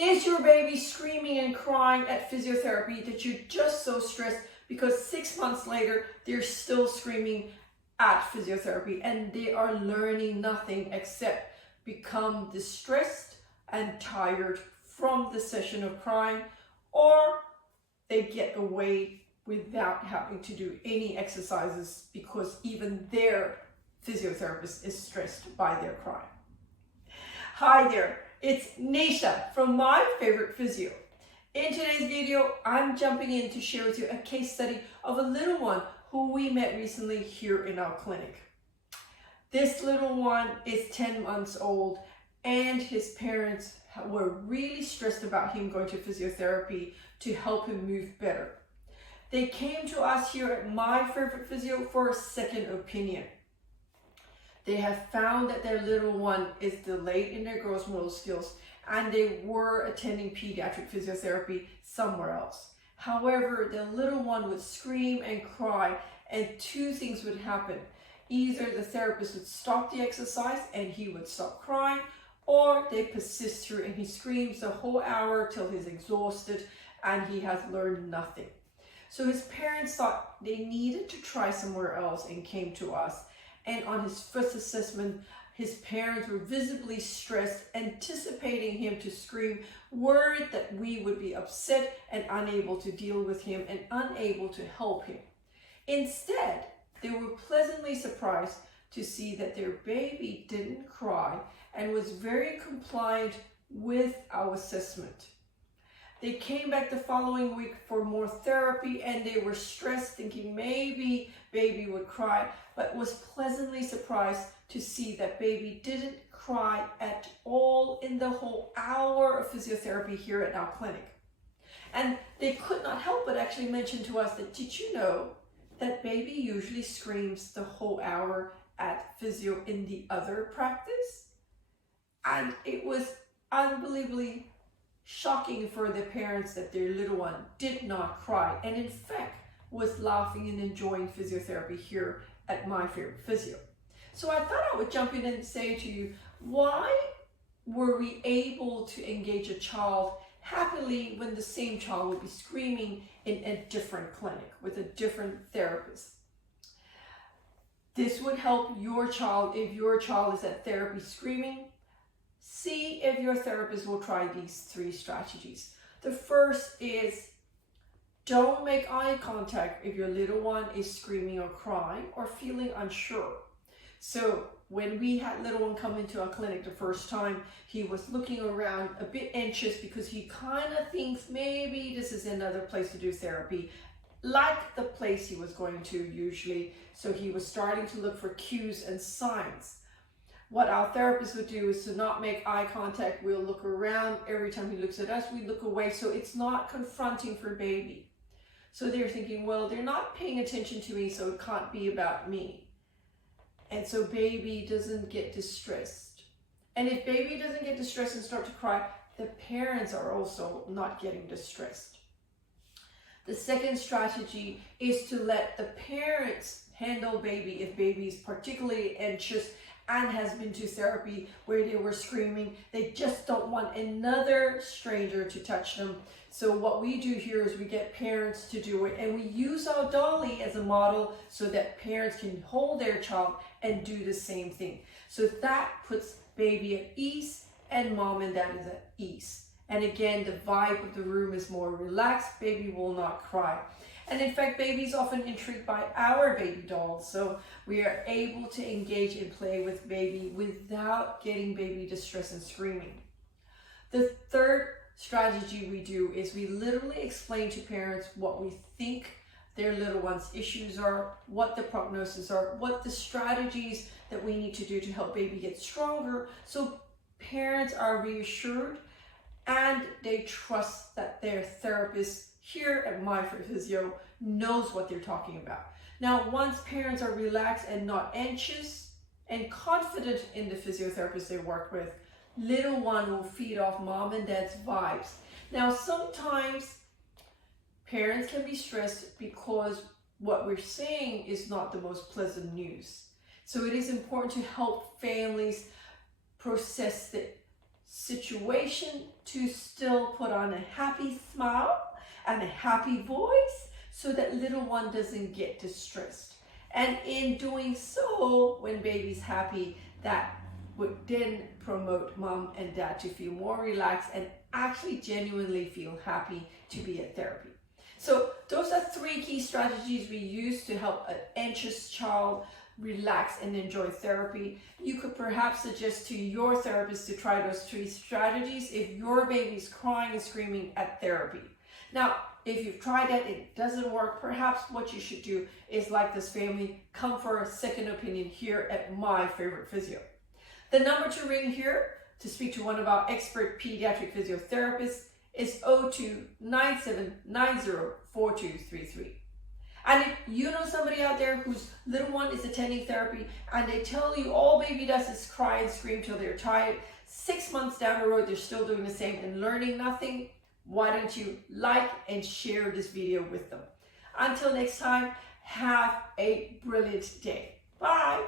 Is your baby screaming and crying at physiotherapy that you're just so stressed because 6 months later, they're still screaming at physiotherapy and they are learning nothing except become distressed and tired from the session of crying, or they get away without having to do any exercises because even their physiotherapist is stressed by their crying? Hi there, it's Neesha from My Favourite Physio. In today's video, I'm jumping in to share with you a case study of a little one who we met recently here in our clinic. This little one is 10 months old and his parents were really stressed about him going to physiotherapy to help him move better. They came to us here at My Favourite Physio for a second opinion. They have found that their little one is delayed in their gross motor skills and they were attending pediatric physiotherapy somewhere else. However, the little one would scream and cry and two things would happen. Either the therapist would stop the exercise and he would stop crying, or they persist through and he screams the whole hour till he's exhausted and he has learned nothing. So his parents thought they needed to try somewhere else and came to us. And on his first assessment, his parents were visibly stressed, anticipating him to scream, worried that we would be upset and unable to deal with him and unable to help him. Instead, they were pleasantly surprised to see that their baby didn't cry and was very compliant with our assessment. They came back the following week for more therapy and they were stressed, thinking maybe baby would cry, but was pleasantly surprised to see that baby didn't cry at all in the whole hour of physiotherapy here at our clinic. And they could not help but actually mention to us that, did you know that baby usually screams the whole hour at physio in the other practice? And it was unbelievably shocking for the parents that their little one did not cry and in fact was laughing and enjoying physiotherapy here at My Favourite Physio. So I thought I would jump in and say to you, why were we able to engage a child happily when the same child would be screaming in a different clinic with a different therapist? This would help your child if your child is at therapy screaming. See if your therapist will try these 3 strategies. The first is, don't make eye contact if your little one is screaming or crying or feeling unsure. So when we had little one come into our clinic the first time, he was looking around a bit anxious because he kind of thinks maybe this is another place to do therapy, like the place he was going to usually. So he was starting to look for cues and signs. What our therapist would do is to not make eye contact. We'll look around. Every time he looks at us, we look away. So it's not confronting for baby. So they're thinking, well, they're not paying attention to me, so it can't be about me. And so baby doesn't get distressed. And if baby doesn't get distressed and start to cry, the parents are also not getting distressed. The second strategy is to let the parents handle baby if baby is particularly anxious and has been to therapy where they were screaming. They just don't want another stranger to touch them. So what we do here is we get parents to do it, and we use our dolly as a model so that parents can hold their child and do the same thing. So that puts baby at ease and mom and dad is at ease. And again, the vibe of the room is more relaxed. Baby will not cry. And in fact, baby is often intrigued by our baby dolls. So we are able to engage and play with baby without getting baby distressed and screaming. The third strategy we do is we literally explain to parents what we think their little one's issues are, what the prognosis are, what the strategies that we need to do to help baby get stronger. So parents are reassured and they trust that their therapist here at My Favourite Physio knows what they're talking about. Now, once parents are relaxed and not anxious and confident in the physiotherapist they work with, little one will feed off mom and dad's vibes. Now, sometimes parents can be stressed because what we're saying is not the most pleasant news. So it is important to help families process the situation to still put on a happy smile and a happy voice so that little one doesn't get distressed. And in doing so, when baby's happy, that would then promote mom and dad to feel more relaxed and actually genuinely feel happy to be at therapy. So those are 3 key strategies we use to help an anxious child relax and enjoy therapy. You could perhaps suggest to your therapist to try those 3 strategies if your baby's crying and screaming at therapy. Now, if you've tried that, it doesn't work, perhaps what you should do is, like this family, come for a second opinion here at My Favorite Physio. The number to ring here to speak to one of our expert pediatric physiotherapists is 02-9790-4233. And if you know somebody out there whose little one is attending therapy and they tell you all baby does is cry and scream till they're tired, 6 months down the road they're still doing the same and learning nothing, why don't you like and share this video with them? Until next time, have a brilliant day. Bye.